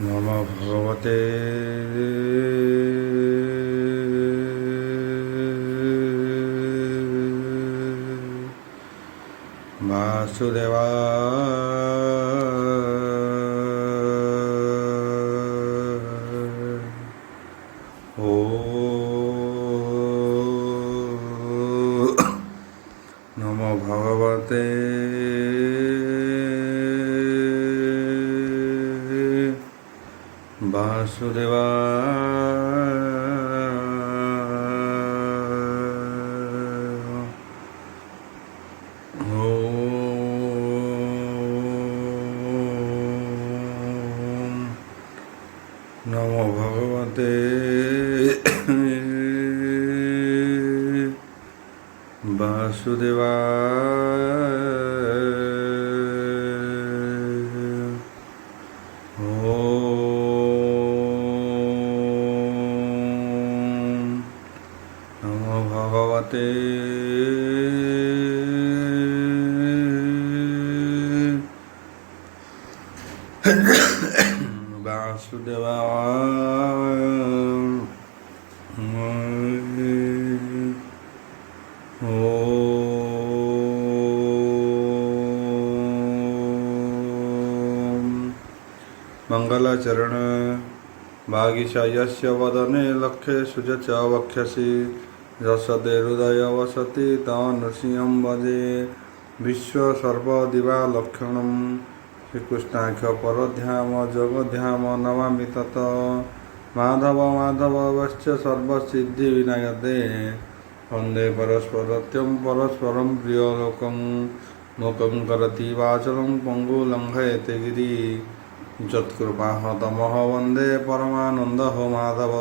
নমো ভগবতে বাসুদেবায়। নমো ভগবতে বাসুদেবায়। নমো ভগবতে নমো ভগবতে मंगलाचरण भागीशायस्य वदने लक्ष्ये सुजच वक्ष्यसि रसदे हृदय वसति तनृसिंहं भजे विश्वसर्वदिवालक्षणं श्रीकृष्णाख्य परध्याम जगध्याम नमामि तत् माधव माधवश्च सर्वसिद्धिविनायते वन्दे परस्परत्यं परस्परं प्रियलोकं मुखं करति वाचलं पङ्गुलङ्घयते गिरि যৎকৃপাহ তমহ বন্দে পরমানন্দ মাধব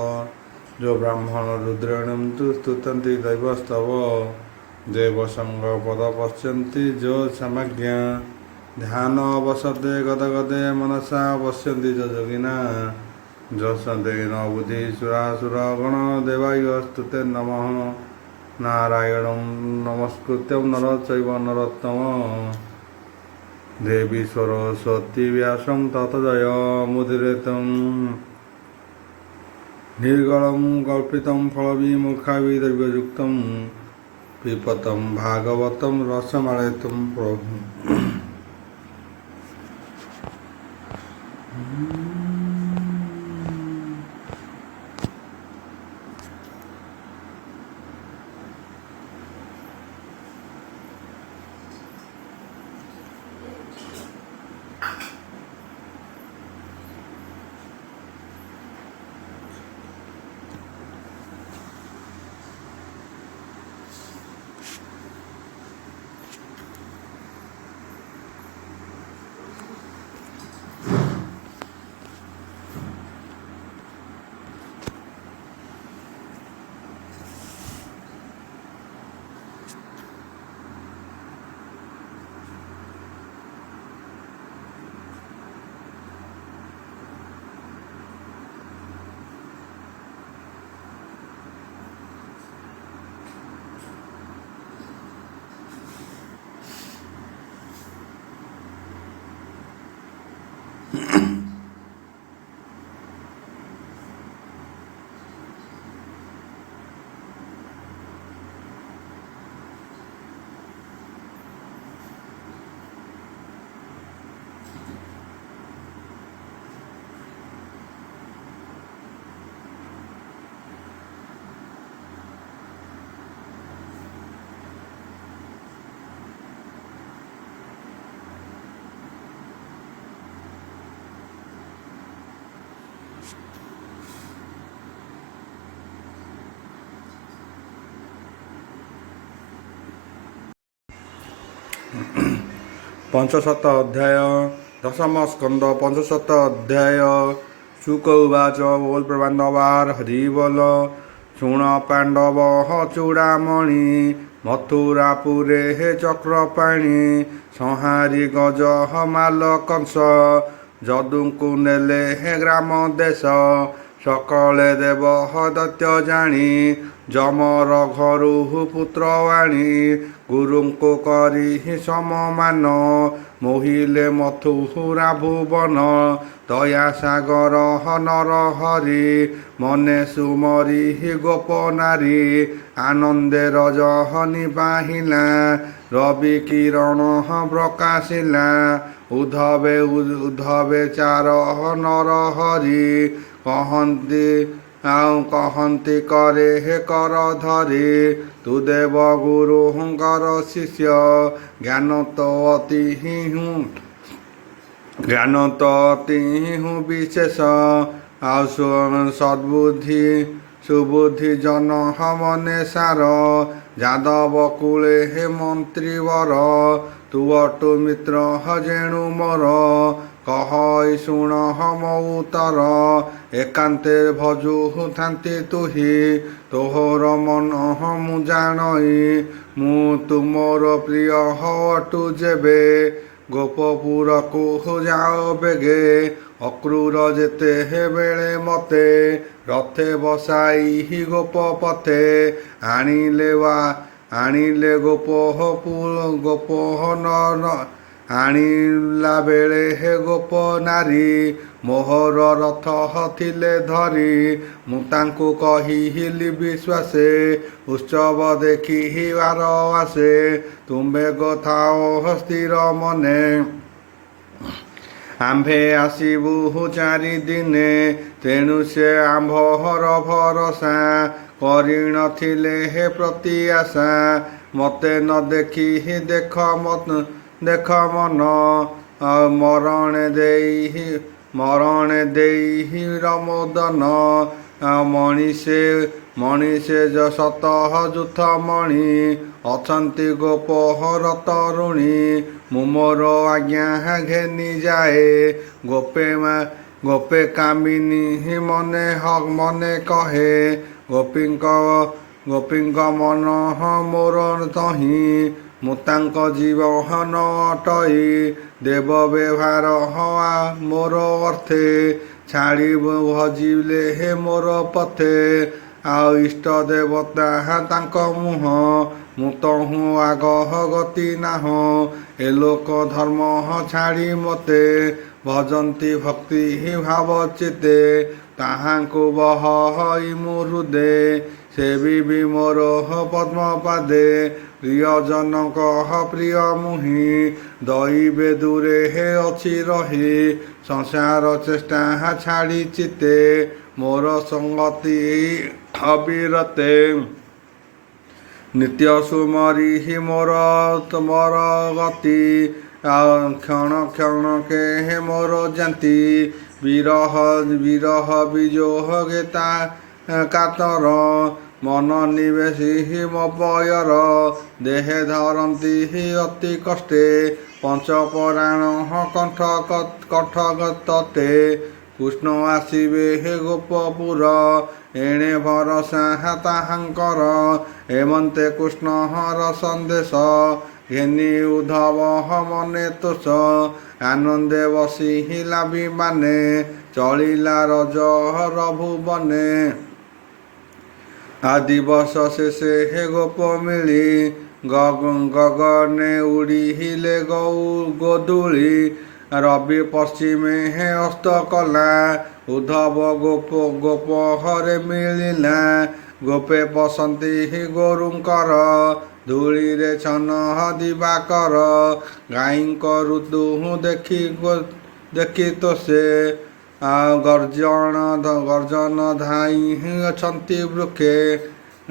जो ब्राह्मण रुद्रेणं तु स्तुतन्ति दैवस्तव देवसंग पद पश्यन्ति जो समज्ञा ध्यान अवसते गदगदे मनसा पश्यन्ति जो योगिना जसते न बुद्धि सुरासुरगण देवाय स्तुते नमः नारायणं नमस्कृत्यं नरं चैव नरोत्तमम् देवी सरस्वती व्यासं ततजयमुदीरयेत् निर्गलं कल्पितं फलविमुखाविद्रव्ययुक्तं पिबतं भागवतं रसमलेतं प्रभु। पंचशत अध्याय दशम स्कंद पंचशत अध्याय शुक उवाच बोल प्रबंधवार हरि बोल शुण पांडव चूड़ामणि मथुरापुरे हे चक्रपाणी संहारी गज माल कंस जदुଙ୍କୁ ନେଲେ हे ग्राम देश सकले देव दैत्य जाणी जमर घरु पुत्र आणी गुरुको करी सममान मोहिले मथुरा भुवन दया सागर नर हरि मने सुमरी गोप नारी आनंदे रजहनी बाहिला रवि किरण प्रकाशिला उद्धवे उद्धवे चार नर हरि कहन्ति करे हे कर धरी तु देव गुरुहंकर शिष्य ज्ञान तो अति हूँ विशेष सद्बुद्धि सुबुद्धि जन मने सार जादव कूले हे मंत्रीवर तु अटु मित्र जेणु मोर कह शुण हम उतर एकांते भजु थांति तुही तोहर मन मु जाणई मु तुमोर प्रिय हटु जेबे गोपपुर को जाओ बेगे अक्रूर जेते हे बेले मते रथे बसाई गोप पथे आनिले गोप न आनिला बेले हे गोप नारी मोहर रथ थिले धरी मु तांकु कहिली विश्वासे उत्सव देखी बार आसे तुम्बे गथाओ स्थिर मने आम्भे आसबु चारि दिने तेणु से आम्भर भरसा करि नथिले हे प्रति आशा मते न देखी देख मन मरण देहि रमोदन मणिषे शतः जुथ मणि अछंती गोपहर तरुणी मुमोर आज्ञा घेनी जाए गोपे कामिनी मने कहे गोपींक मन मोर तही मुतांक जीवन अटई देव व्यवहार मोर अर्थे छाड़ी भजिले हे मोर पथे आ इष्ट देवता तांक मुह मुतहु आगह गति नाह ए लोक धर्म छाड़ी मते भजंती भक्ति भाव चिते ताहांकु बहई मुरुदे सेवी मोर पद्म पादे प्रियजनक प्रिय मुहि दैवे दूरे हे अच्छी रही संसार चेष्टा छाड़ी चिते मोर संगति अविरते नित्य सुमरी ही मोर तुमर गति क्षण क्षण के हे मोर जंती विरह विजोह गेता कातर मन निवेशी ही मपयर देहे धरती ही अति कष्टे पंचपराण कठगते कृष्ण आसवे हे गोपपुर एणे भरसा ताहांकर एमंते कृष्ण हर संदेश घेनी उद्धव मने तोष आनंदे बसी हिला विमाने चलिला रजहर भुवने आदिवस शेषे हे गोप मिली गगने उड़ीले गोदूली रवि पश्चिमे हे अस्त कला उद्धव गोप हरे मिलिला गोपे पसंती ही गोरुंकर धूली रे छन दिवाकर गाईंक ऋतु देखी तो से गर्जन धाई अछंती वृक्षे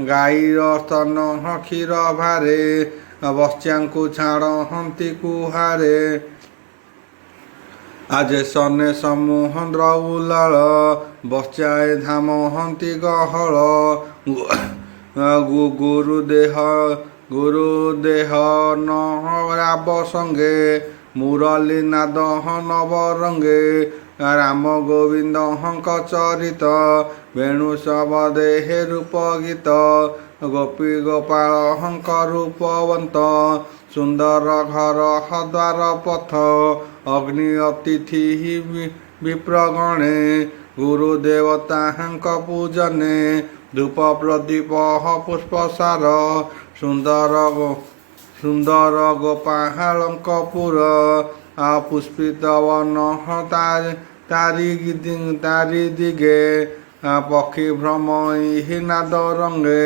गाईर स्तन क्षीर भारे बस्यांकु छाड़ती कुहारे आजे सने समुद्र उलाल बस्याए धाम हंती गहल गुरुदेह नव संगे मुरली नाद नवरंगे राम गोविंद हंक चरित वेणु सब देहे रूप गीत गोपी गोपाल हंक रूपवंत सुंदर घर द्वार पथ अग्नि अतिथि विप्रगणे ଗୁରୁଦେବତାଙ୍କ ପୂଜନେ ଧୂପ ପ୍ରଦୀପ ପୁଷ୍ପସାର ସୁନ୍ଦର ଗୋପାଳଙ୍କ ପୁର ପୁଷ୍ପିତ ବନ ତାରି ଦିଗେ ପକ୍ଷୀ ଭ୍ରମଇ ନାଦ ରଙ୍ଗେ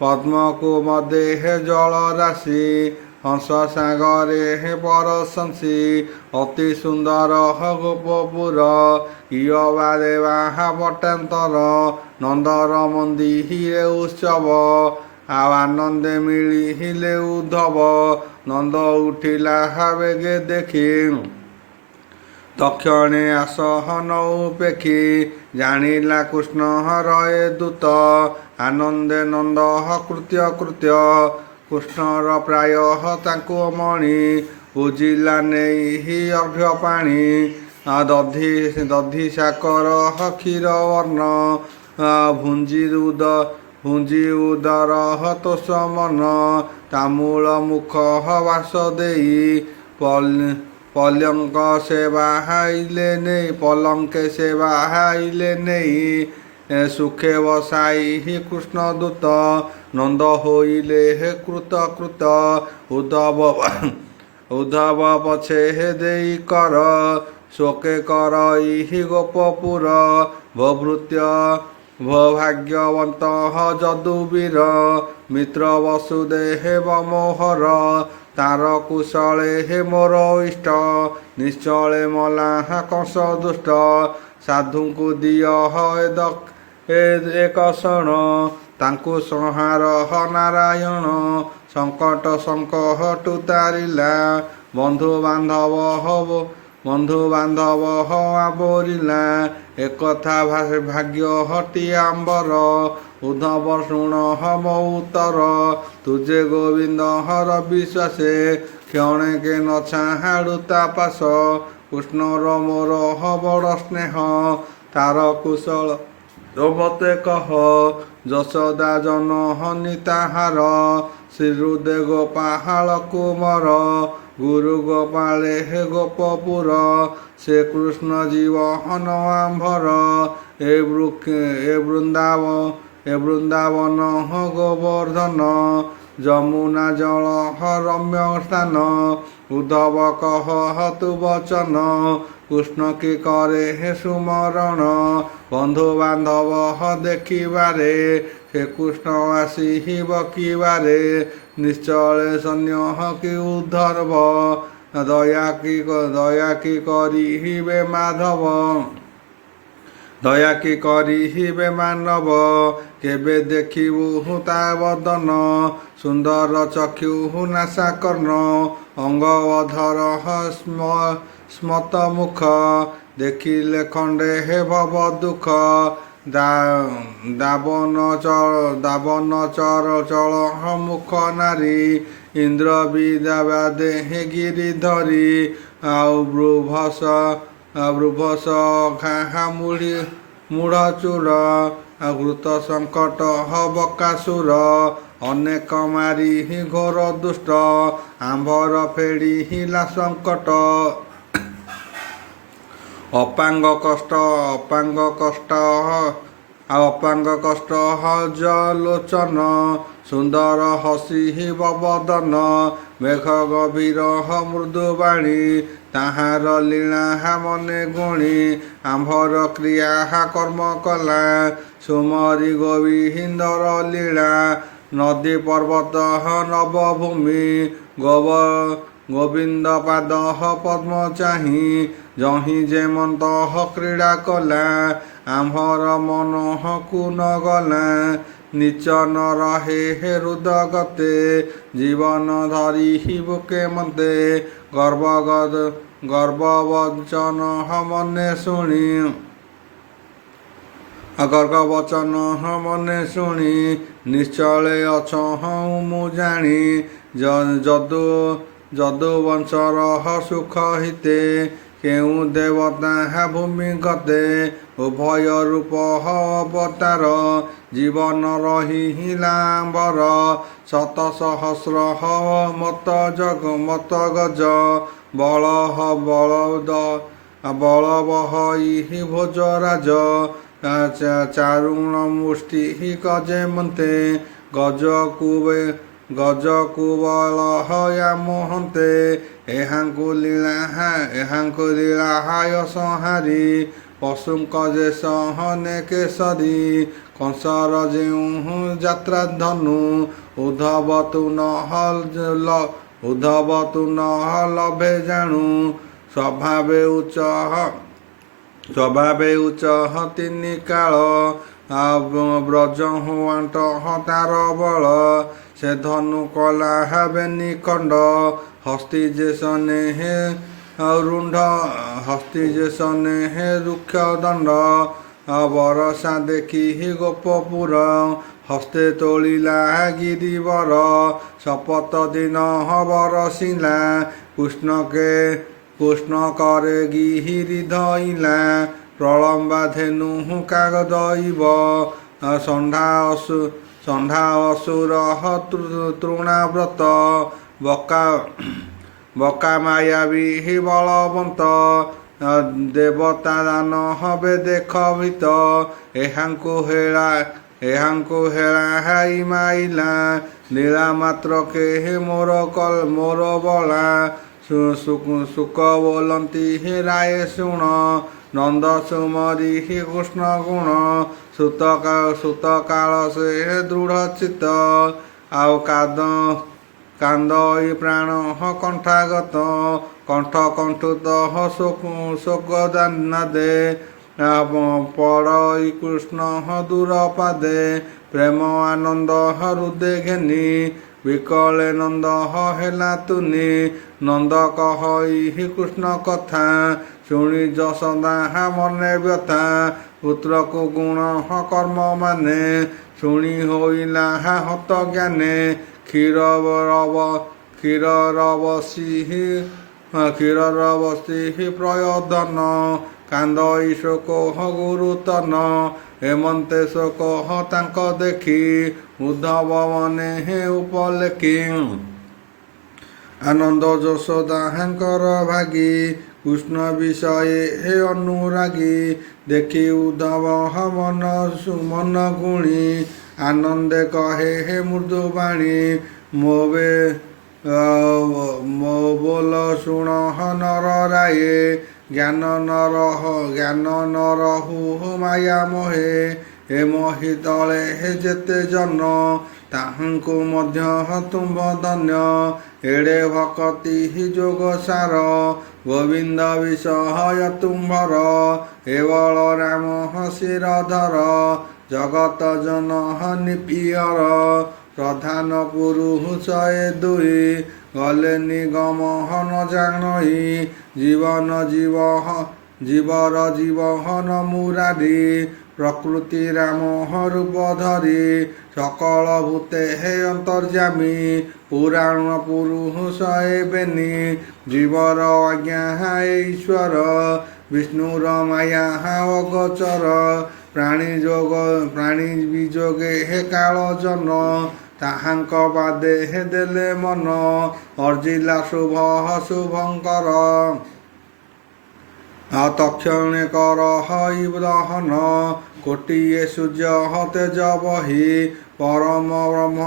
ପଦ୍ମକୁମ ଦେହେ ଜଳ ରାଶି ହଂସ ସାଗରେ ପରଶଂସୀ ଅତି ସୁନ୍ଦର ଗୋପପୁର ଇୟବାରେ ବାହା ବଟାନ୍ତର ନନ୍ଦର ମନ୍ଦିରେ ଉତ୍ସବ ଆଉ ଆନନ୍ଦେ ମିଳିଲେ ଉଦ୍ଧବ ନନ୍ଦ ଉଠିଲା ବେଗେ ଦେଖି ତକ୍ଷଣେ ଆସହନ ଉପେକ୍ଷି ଜାଣିଲା କୃଷ୍ଣ ରଏ ଦୂତ ଆନନ୍ଦେ ନନ୍ଦ କୃତ୍ୟ କୃଷ୍ଣର ପ୍ରାୟ ତାଙ୍କୁ ମଣି ପୂଜିଲା ନେଇ ଅର୍ଘ୍ୟ ପାଣି ଦଧି ସାକର କ୍ଷୀର ବର୍ଣ୍ଣ ଭୁଞ୍ଜି ଉଦର ତୋଷ ମନ ତାମୂଳ ମୁଖ ବାସ ଦେଇ ପଲଙ୍କ ସେ ବାହାଇଲେ ନେଇ ସୁଖେ ବସାଇ କୃଷ୍ଣ ଦୂତ ନନ୍ଦ ହୋଇଲେ କୃତ ଉଦ୍ଧବ ପଛେ ଦେଇ କର ଶୋକେ କରଇ ଗୋପପୁର ଭୋଭୃତ୍ୟ ଭାଗ୍ୟବନ୍ତ ଯଦୁବୀର ମିତ୍ର ବସୁଦେବ ମୋହର ତାର କୁଶଳେ ମୋର ଇଷ୍ଟ ନିଶ୍ଚଳେ ମଲା କଂସ ଦୁଷ୍ଟ ସାଧୁଙ୍କୁ ଦିଅ ଏକ ଶଣ ତାଙ୍କୁ ସଂହାର ନାରାୟଣ ସଙ୍କଟୁ ତାରିଲା ବନ୍ଧୁ ବାନ୍ଧବ ଆବୋରିଲା ଏକଥା ଭାଗ୍ୟ ହଟି ଆମ୍ବର ଉଦ୍ଧବ ଶୁଣ ମୋ ଉତ୍ତର ତୁଜେ ଗୋବିନ୍ଦ ହର ବିଶ୍ୱାସେ କ୍ଷଣେକେ ନ ଛାଡ଼ୁ ତା ପାଶ କୃଷ୍ଣର ମୋର ବଡ଼ ସ୍ନେହ ତାର କୁଶଳ ମତେ କହ ଯଶୋଦା ଜନହନି ତାହାର ଶ୍ରୀହୃଦେ ଗୋପାଳ କୁମର ଗୁରୁ ଗୋପାଳେ ଗୋପପୁର ସେ କୃଷ୍ଣ ଜୀବନ ଆମ୍ଭର ଏ ବୃନ୍ଦାବନ ଗୋବର୍ଦ୍ଧନ ଯମୁନା ଜଳ ରମ୍ୟ ସ୍ଥାନ ଉଦ୍ଧବ କହ ତୁ ବଚନ କୃଷ୍ଣ କି କରେ ସୁମରଣ ବନ୍ଧୁ ବାନ୍ଧବ ଦେଖିବାରେ ସେ କୃଷ୍ଣ ଆସିବ କିବାରେ ନିଶ୍ଚଳେ ସୈନ୍ୟ କି ଉଦ୍ଧବ ଦୟା କି କରିବେ ମାଧବ ଦୟା କି କରିବେ ମାନବ କେବେ ଦେଖିବୁ ତା ବଦନ ସୁନ୍ଦର ଚକ୍ଷୁ ନାସା କର୍ଣ୍ଣ ଅଙ୍ଗ ଅଧର ସ୍ମତ ମୁଖ ଦେଖିଲେ ଖଣ୍ଡେ ଭବ ଦୁଃଖ ଦାବନ ଚଳ ମୁଖ ନାରୀ ଇନ୍ଦ୍ର ବିଦାବାଦେ ଗିରି ଧରି ଆଉ ବୃଭସ ଘା ମୂଢ଼ ଚୂର ଘୃତ ସଙ୍କଟ ବକାସୁର ଅନେକ ମାରି ଘୋର ଦୁଷ୍ଟ ଆମ୍ଭର ଫେଡ଼ିଲା ସଙ୍କଟ ଅପାଙ୍ଗ କଷ୍ଟ ଜଲୋଚନ ସୁନ୍ଦର ହସି ବଦନ ମେଘ ଗଭୀର ମୃଦୁବାଣୀ ତାହାର ଲୀଳା ମନେ ଗୁଣି ଆମ୍ଭର କ୍ରିୟା କର୍ମ କଲା ସୁମରି ଗୋବିନ୍ଦର ଲୀଳା ନଦୀ ପର୍ବତ ନବଭୂମି ଗୋବିନ୍ଦ ପାଦ ପଦ୍ମ ଚାହିଁ ଯହିଁ ଯେମନ୍ତ କ୍ରୀଡ଼ା କଲା ଆମ୍ଭର ମନକୁ ନ ଗଲା ନିଚ ନ ରହେ ହୃଦଗତେ ଜୀବନ ଧରି ବୁକେ ମତେ ଗର୍ବ ବଚନ ମନେ ଶୁଣି ନିଶ୍ଚଳେ ଅଛଁ ମୁଁ ଜାଣି ଯଦୁ ବଂଶର ସୁଖ ହିତେ କେଉଁ ଦେବତା ଭୂମି ଗତେ ଉଭୟ ରୂପ ଅବତାର ଜୀବନ ରହିଲାମ୍ବର ଶତ ସହସ୍ର ମତ ଗଜ ବଳଦ ବଳବହଇ ଭୋଜରାଜ ଚାରୁଣ ମୁଷ୍ଟି ଗଜେମନ୍ତେ ଗଜକୁବଲହୟା ମୋହନ୍ତେ ଏହାଙ୍କୁ ଲୀଳା ହାୟ ସଂହାରି ପଶୁଙ୍କ ଯେ ସହନେ କେଶରୀ କଂସର ଯେଉଁ ଯାତ୍ରା ଧନୁ ଉଦ୍ଧବ ତୁ ନହ ଲଭେ ଜାଣୁ ସ୍ୱଭାବେ ଉଚ୍ଚ ତିନି କାଳ ବ୍ରଜ ହୁଆଣ୍ଟ ତାର ବଳ ସେ ଧନୁ କଲା ବେନି ଖଣ୍ଡ ହସ୍ତି ଯେ ସନେହେ ରୁକ୍ଷ ଦଣ୍ଡ ବରସା ଦେଖି ଗୋପପୁର ହସ୍ତେ ତୋଳିଲା ଗିରିବର ଶପଥ ଦିନ ବରସିଲା କୃଷ୍ଣ କରେ ଗିରି ଧଇଲା ପ୍ରଳମ୍ବା ଧେନୁ କାଗଦଇବ ଷଣ୍ଢା ଅସୁର ତୃଣାବ୍ରତ ବକା ମାୟାବୀ ବଳବନ୍ତ ଦେବତା ଦାନ ହବେ ଦେଖ ଭିତ ଏହାଙ୍କୁ ହେଳା ହାଇ ମାଇଲା ଲୀଳା ମାତ୍ର କେହେ ମୋର ବଳା ସୁକ ବୋଲନ୍ତି ରାୟ ଶୁଣ ନନ୍ଦ ସୁମରି କୃଷ୍ଣ ଗୁଣ ସୁତ କାଳ ସେ ଦୃଢ଼ ଚିତ ଆଉ କାନ୍ଦଇ ପ୍ରାଣ କଣ୍ଠାଗତ କଣ୍ଠୁତ ଶୋକଦାନାଦେ ପଡ଼ଇ କୃଷ୍ଣ ଦୂର ପାଦେ ପ୍ରେମ ଆନନ୍ଦ ହୃଦେ ଘେନି ବିକଳେ ନନ୍ଦ ହେଲା ତୁନି ନନ୍ଦ କହଇ କୃଷ୍ଣ କଥା ଶୁଣି ଯଶୋଦା ମନେ ବ୍ୟଥା ପୁତ୍ରକୁ ଗୁଣ କର୍ମ ମାନେ ଶୁଣି ହୋଇଲା ହତ ଜ୍ଞାନେ କ୍ଷୀରର ବସି ପ୍ରୟୋଧନ କାନ୍ଦଇ ଶୋକ ଗୁରୁତନ ଏମନ୍ତେ ଶୋକ ତାଙ୍କ ଦେଖି ଉଦ୍ଧବ ମନେ ଉପଲେଖି ଆନନ୍ଦ ଯଶୋଦାଙ୍କର ଭାଗୀ କୃଷ୍ଣ ବିଷୟେ ଅନୁରାଗୀ ଦେଖି ଉଦ୍ଧବ ମନ ଗୁଣି ଆନନ୍ଦେ କହେ ମୃଦୁବାଣୀ ମୋ ବୋଲ ଶୁଣ ନର ରାୟେ ଜ୍ଞାନ ନ ରହୁ ମାୟା ମୋହେ ଏ ମୋହି ତଳେ ଯେତେ ଜନ ତାହାଙ୍କୁ ମଧ୍ୟ ତୁମ୍ଭ ଧନ୍ୟ ଏଡ଼େ ଭକତି ଯୋଗ ସାର ଗୋବିନ୍ଦ ବିଷୟ ତୁମ୍ଭର ଏ ବଳ ରାମ ଶିରଧର ଜଗତ ଜନ ନିପିୟର ପ୍ରଧାନ ପୁରୁଷ ଏ ଦୁଇ ଗଲେ ନିଗମ ନ ଜାଣଇ ଜୀବର ଜୀବନ ମୁରାରୀ ପ୍ରକୃତି ରାମ ରୂପ ଧରି ସକଳ ଭୂତେ ଅନ୍ତର୍ଯାମୀ ପୁରାଣ ପୁରୁଷ ବେନି ଜୀବର ଆଜ୍ଞା ଈଶ୍ୱର ବିଷ୍ଣୁର ମାୟା ଅଗୋଚର ପ୍ରାଣୀ ବିଯୋଗେ କାଳ ଜନ ତାହାଙ୍କ ବାଦେ ଦେଲେ ମନ ଅର୍ଜିଲା ଶୁଭଙ୍କର ତକ୍ଷଣେ କର ହଇ ଦହନ କୋଟିଏ ସୂର୍ଯ୍ୟ ତେଜ ବହି ପରମ ବ୍ରହ୍ମ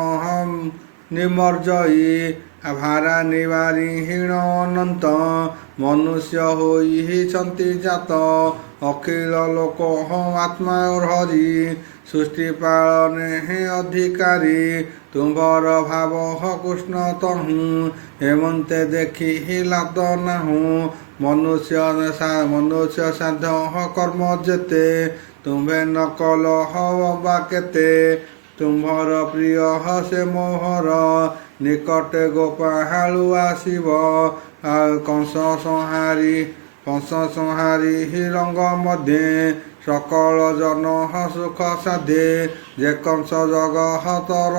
ନିମର୍ଜଇ ଭାରା ନିବାରୀ ହୀଣ ଅନନ୍ତ ମନୁଷ୍ୟ ହୋଇଛନ୍ତି ଜାତ ଅଖିଳ ଲୋକ ଆତ୍ମା ହରି ସୃଷ୍ଟି ପାଳନେ ଅଧିକାରୀ ତୁମ୍ଭର ଭାବ କୃଷ୍ଣ ତହୁଁ ହେମନ୍ତେ ଦେଖି ଲାଦ ନାହୁଁ ମନୁଷ୍ୟ ସାଧ୍ୟ କର୍ମ ଯେତେ ତୁମ୍ଭେ ନ କଲ ବା କେତେ ତୁମ୍ଭର ପ୍ରିୟ ସେ ମୋହର ନିକଟେ ଗୋପାଳୁ ଆସିବ କଂସ ସଂହାରି ରଙ୍ଗ ମଧ୍ୟ সকল জন সুখ সাধে যে কংস জগতর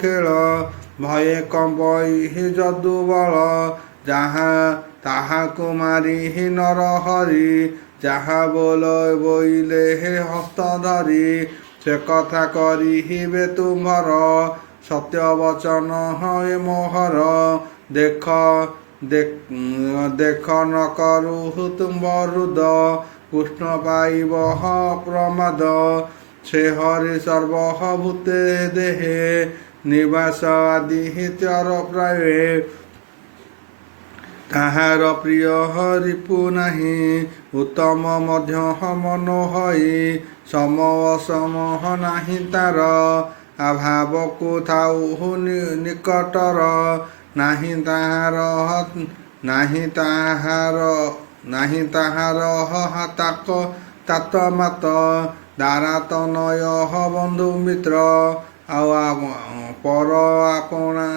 খেল ভয়ে কম্বই যদু বল যাহা তাহাকু মারি নর হরি যাহা বইলে হস্ত ধরি সে কথা করিবে তুমর সত্য বচন হয় মোহর দেখ ଦେଖ ନ କରୁ ତୁମ୍ଭ ହୃଦ କୃଷ୍ଣ ପାଇବ ପ୍ରମାଦ ସେ ହରି ସର୍ବଭୂତେ ଦେହେ ନିବାସ ଆଦି ଚର ପ୍ରାୟ ତାହାର ପ୍ରିୟ ରିପୁ ନାହିଁ ଉତ୍ତମ ମଧ୍ୟ ମନ ହୋଇ ସମ ଅସମ ନାହିଁ ତାର ଅଭାବକୁ ଥାଉ ନିକଟର ନାହିଁ ତାହାର ତାତ ମାତ ଦାରା ତନୟ ବନ୍ଧୁ ମିତ୍ର ଆଉ ପର ଆପଣା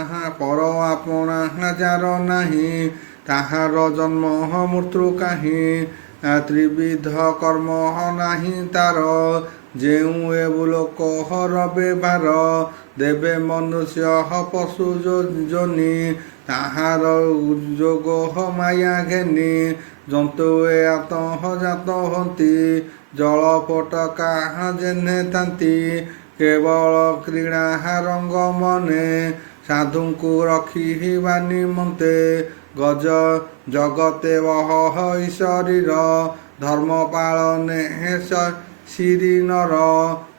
ଯାର ନାହିଁ ତାହାର ଜନ୍ମ ମୃତ୍ୟୁ କାହିଁ ତ୍ରିବିଧ କର୍ମ ନାହିଁ ତାର ଯେଉଁ ଏ ଲୋକ ରବେ ଭାର ଦେବେ ମନୁଷ୍ୟ ପଶୁ ଯୋନି ତାହାର ଯୋଗ ମାୟା ଘେନି ଜନ୍ତୁ ଏ ଜାତ ହନ୍ତି ଜଳପଟ କାହା ଜେନେ ଥାନ୍ତି କେବଳ କ୍ରୀଡ଼ା ରଙ୍ଗ ମନେ ସାଧୁଙ୍କୁ ରଖିବା ନିମନ୍ତେ ଗଜ ଜଗତେ ବହ ଶରୀର ଧର୍ମ ପାଳନେ ଶିରି ନର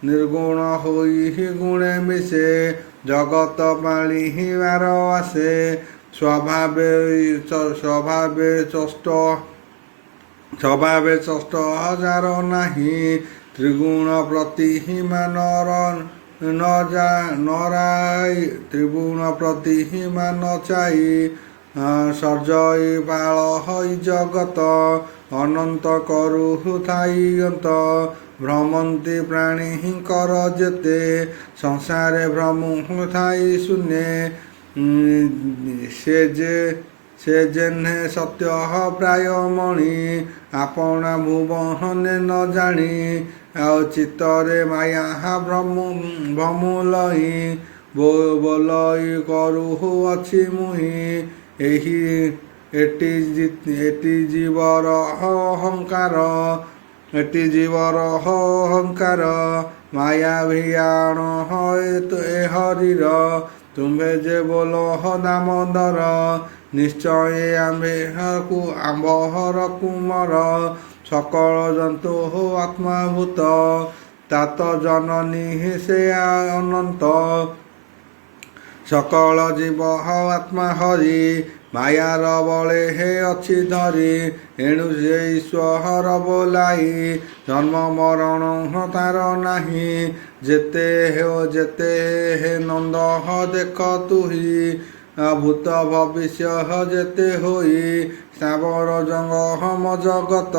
ନିର୍ଗୁଣ ହୋଇ ଗୁଣେ ମିଶେ ଜଗତ ପାଳିବାର ଆସେ ସ୍ୱଭାବେ ଚଷ୍ଟ ହଜାର ନାହିଁ ତ୍ରିଗୁଣ ପ୍ରତିହିମାନର ତ୍ରିଗୁଣ ପ୍ରତିହିମାନ ଚାଇ ସର୍ଜଇ ପାଳ ହଇ ଜଗତ ଅନନ୍ତ କରୁ ଥାଇଅନ୍ତ ଭ୍ରମନ୍ତି ପ୍ରାଣୀଙ୍କର ଯେତେ ସଂସାରେ ଭ୍ରମ ଥାଇ ଶୂନ୍ୟ ସେ ଯେହ୍ନେ ସତ୍ୟ ପ୍ରାୟ ମଣି ଆପଣା ଭୁବନେ ନ ଜାଣି ଆଉ ଚିତ୍ତରେ ମାୟା ଭ୍ରମୁଲଇ ବୋଲଇ କରୁ ଅଛି ମୁହିଁ ଏଟି ଜୀବର ଅହଙ୍କାର ମାୟା ଭିଆଣ ଏ ହରିର ତୁମ୍ଭେ ଯେ ବୋଲ ଦାମୋଦର ନିଶ୍ଚୟ ଆମ୍ଭର କୁମର ସକଳ ଜନ୍ତୁ ଆତ୍ମାଭୂତ ତାତ ଜନନୀ ସେ ଅନନ୍ତ ସକଳ ଜୀବ ଆତ୍ମା ହରି ମାୟାର ବଳେ ଅଛି ଧରି ଏଣୁ ସେ ଈଶ୍ୱର ବୋଲାଇ ଜନ୍ମ ମରଣ ତାର ନାହିଁ ଯେତେ ହେ ନନ୍ଦ ଦେଖ ତୁହି ଭୂତ ଭବିଷ୍ୟ ଯେତେ ହୋଇ ସ୍ଥାବର ଜଙ୍ଗମ ଜଗତ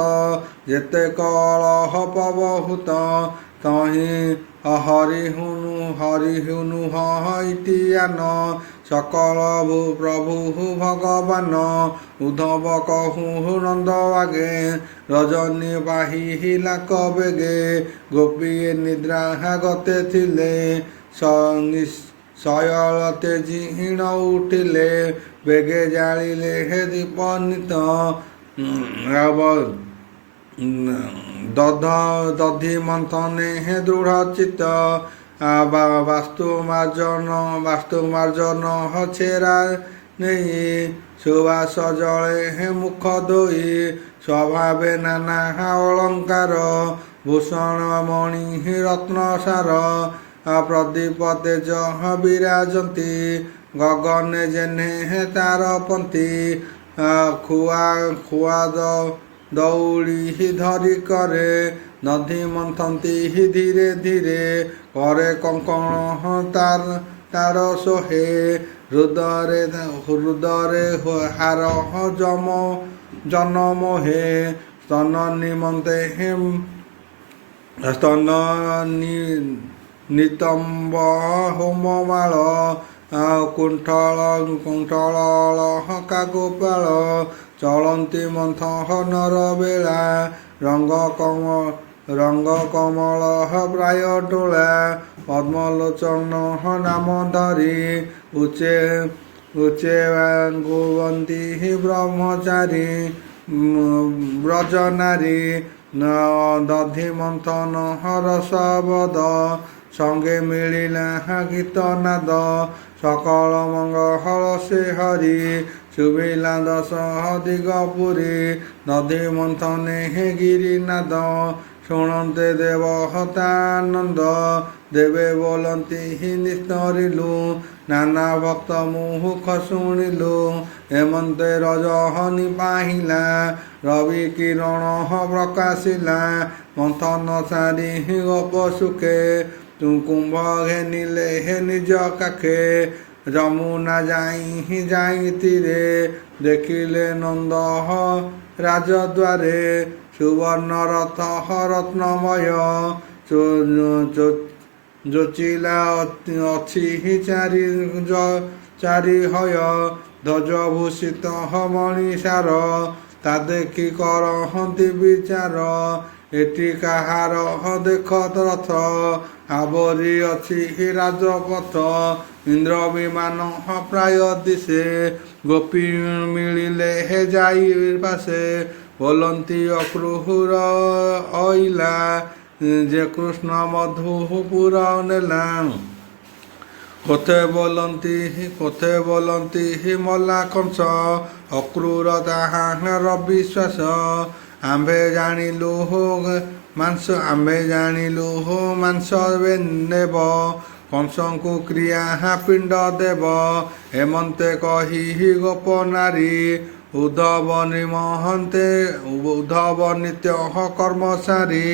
ଯେତେ କଳହ ପବହୂତ ତହିଁ ହରିହୁନୁ ହଇଟିଆନ ସକଳ ପ୍ରଭୁ ଭଗବାନ ଉଦ୍ଧବ କହୁ ନନ୍ଦ ଆଗେ ରଜନୀ ବାହିଲା କବେগে ଗୋପୀଏ ନିଦ୍ରା ଗତେ ଥିଲେ ଶୟଳ ତେଜିହୀନ ଉଠିଲେ ବେଗେ ଜାଳିଲେ ହେ ଦୀପ ନିତ ଦଧି ମନ୍ଥନେ ହେ ଦୃଢ଼ ଚିତ୍ତ ବାସ୍ତୁ ମାର୍ଜନ ଛେରା ନେଇ ସୁବାସ ଜଳେ ହେ ମୁଖ ଧୋଇ ସ୍ୱଭାବେ ନାନା ଅଳଙ୍କାର ଭୂଷଣ ମଣି ରତ୍ନ ସାର ପ୍ରଦୀପ ତେଜ ବିରାଜନ୍ତି ଗଗନେ ଜେନେ ତାର ପନ୍ତି ଖୁଆ ଦଉଡ଼ି ଧରି କରେ ନଦୀ ମନ୍ଥନ୍ତି ଧୀରେ ଧୀରେ ପରେ କଙ୍କଣ ତାର ସୋହେ ହୃଦରେ ହାର ଜନମ ହେ ସ୍ତନ ନିମନ୍ତେ ସ୍ତନ ନିତମ୍ବ ହୋମମାଳ କୁଣ୍ଠଳ କାଗୋପାଳ ଚଳନ୍ତି ମନ୍ଥନର ବେଳା ରଙ୍ଗ କମଳ ପ୍ରାୟ ଡୋଳା ପଦ୍ମଲୋଚନ ନାମ ଧରି ଉଚେ ଗୋବନ୍ତୀ ବ୍ରହ୍ମଚାରୀ ବ୍ରଜନାରୀ ଦଧି ମନ୍ଥନ ରସବଦ ସଙ୍ଗେ ମିଳିଲା ଗୀତ ନାଦ ସକଳ ମଙ୍ଗଳ ସେ ହରି ଶୁଭିଲା ଦଶ ଦିଗ ପୁରୀ ନଦୀ ମନ୍ଥନେ ଗିରିନାଦ ଶୁଣନ୍ତେ ଦେବହତାନନ୍ଦ ଦେବେ ବୋଲନ୍ତି ନିସ୍ତରିଲୁ ନାନା ଭକ୍ତ ମୁଖ ଶୁଣିଲୁ ହେମନ୍ତେ ରଜହନି ପାହିଲା ରବି କିରଣ ପ୍ରକାଶିଲା ମନ୍ଥନ ସାରି ଗୋପ ସୁଖେ ତୁ କୁମ୍ଭ ଘେନିଲେ ନିଜ କାଖେ ଯମୁନା ଯାଇତିରେ ଦେଖିଲେ ନନ୍ଦ ରାଜଦ୍ୱାରେ ସୁବର୍ଣ୍ଣ ରଥ ରତ୍ନମୟ ଯୋଚିଲା ଅଛି ଚାରିହୟ ଧ୍ୱଜଭୂଷିତ ମଣିଷାର ତା ଦେଖି କରହନ୍ତି ବିଚାର ଏଠି କାହାର ଦେଖ ରଥ ଆବରି ଅଛି ରାଜପଥ ଇନ୍ଦ୍ର ବିମାନ ପ୍ରାୟ ଦିଶେ ଗୋପୀ ମିଳିଲେ ଯାଇ ପାଶେ ବୋଲନ୍ତି ଅକ୍ରୁର ଅଇଲା ଯେ କୃଷ୍ଣ ମଧୁପୁର ନେଲା କୋଥେ ବୋଲନ୍ତି ମଲା କଂସ ଅକ୍ରୁର ତାହାର ବିଶ୍ୱାସ ଆମ୍ଭେ ଜାଣିଲୁ ମାଂସ ନେବ କଂସଙ୍କୁ କ୍ରିୟା ପିଣ୍ଡ ଦେବ ହେମନ୍ତେ କହି ଗୋପ ନାରୀ ଉଦ୍ଧବ ନିତ୍ୟ କର୍ମ ସାରି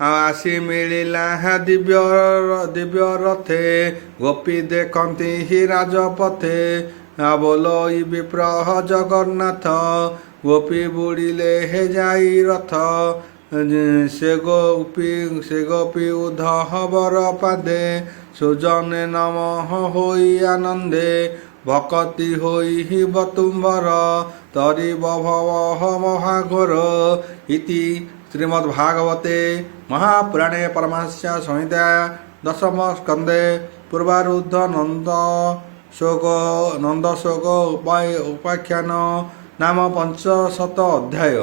ଆସି ମିଳିଲା ଦିବ୍ୟ ରଥେ ଗୋପୀ ଦେଖନ୍ତି ରାଜପଥେ ବୋଲୋଇ ବିପ୍ର ଜଗନ୍ନାଥ ଗୋପୀ ବୁଡ଼ିଲେ ଯାଇ ରଥ ସେ ଗୋପୀ ଉଦ୍ଧବର ପାଦେ ସୁଜନେ ନମ ହୋଇ ଆନନ୍ଦେ ଭକତି ହୋଇ ବତୁମ୍ବର ତରିବ ଭବ ମହାଘୋର ଇତି ଶ୍ରୀମଦ୍ଭାଗବତେ ମହାପୁରାଣେ ପରମହଂସ୍ୟ ସଂହିତା ଦଶମ ସ୍କନ୍ଧେ ପୂର୍ବାରୁଦ୍ଧ ନନ୍ଦଶୋକ ଉପାଖ୍ୟାନ ନାମ ପଞ୍ଚଶତ ଅଧ୍ୟାୟ।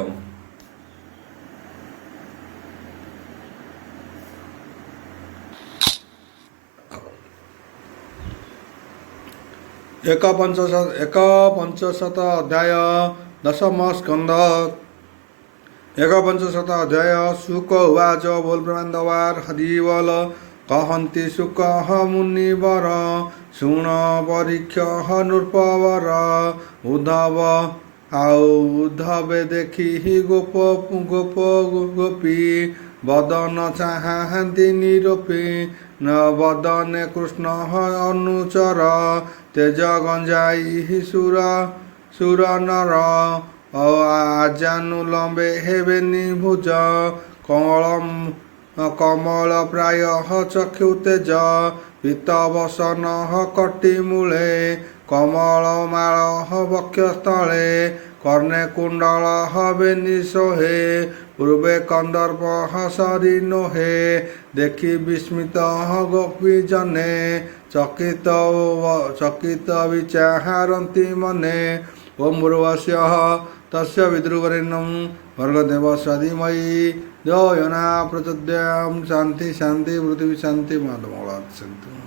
ଏକ ପଞ୍ଚଶତ ଅଧ୍ୟାୟ ଦଶମ ସ୍କନ୍ଧ ଏକ ପଞ୍ଚଶତ ଅଧ୍ୟାୟ ଶୁକ ଉବାଚ ବୋଲ ବ୍ରହ୍ମାଣ୍ଡବାର ହରିବଲ କହନ୍ତି ଶୁକ ମୁନିବର ଶୁଣ ପରୀକ୍ଷ ନୃପବର ଉଦ୍ଧବେ ଦେଖି ଗୋପୀ ବଦନ ଚାହାନ୍ତି ନିରୂପୀ ବଦନେ କୃଷ୍ଣ ଅନୁଚର ତେଜ ଗଞ୍ଜାଇ ସୁର ନର ଆଜାନୁ ଲମ୍ବେ ହେବେ ନିଭୁଜ କମଳ ପ୍ରାୟ ଚକ୍ଷୁ ତେଜ ପିତ ବସନ କଟି ମୂଳେ କମଳ ମାଳ ବକ୍ଷସ୍ଥଳେ କର୍ଣ୍ଣେ କୁଣ୍ଡଳ ବେନି ସୋହେ ପୂର୍ବେ କନ୍ଦର୍ପ ସରି ନୋହେ ଦେଖି ବିସ୍ମିତ ଗୋପୀ ଜନେ ଚକିତ ବିଚାରନ୍ତି ମନେ ଓಂ ଭୂର୍ଭୁବସ୍ୱଃ ତସ୍ୟ ବିତୃବରେଣ୍ୟଂ ଭର୍ଗଦେବସ୍ୟ ଧୀମହି ଧିୟୋ ୟୋ ନଃ ପ୍ରଚୋଦୟାତ୍ ଶାନ୍ତି ପୃଥିବୀ ଶାନ୍ତି ମଙ୍ଗଳଂ ସନ୍ତୁ।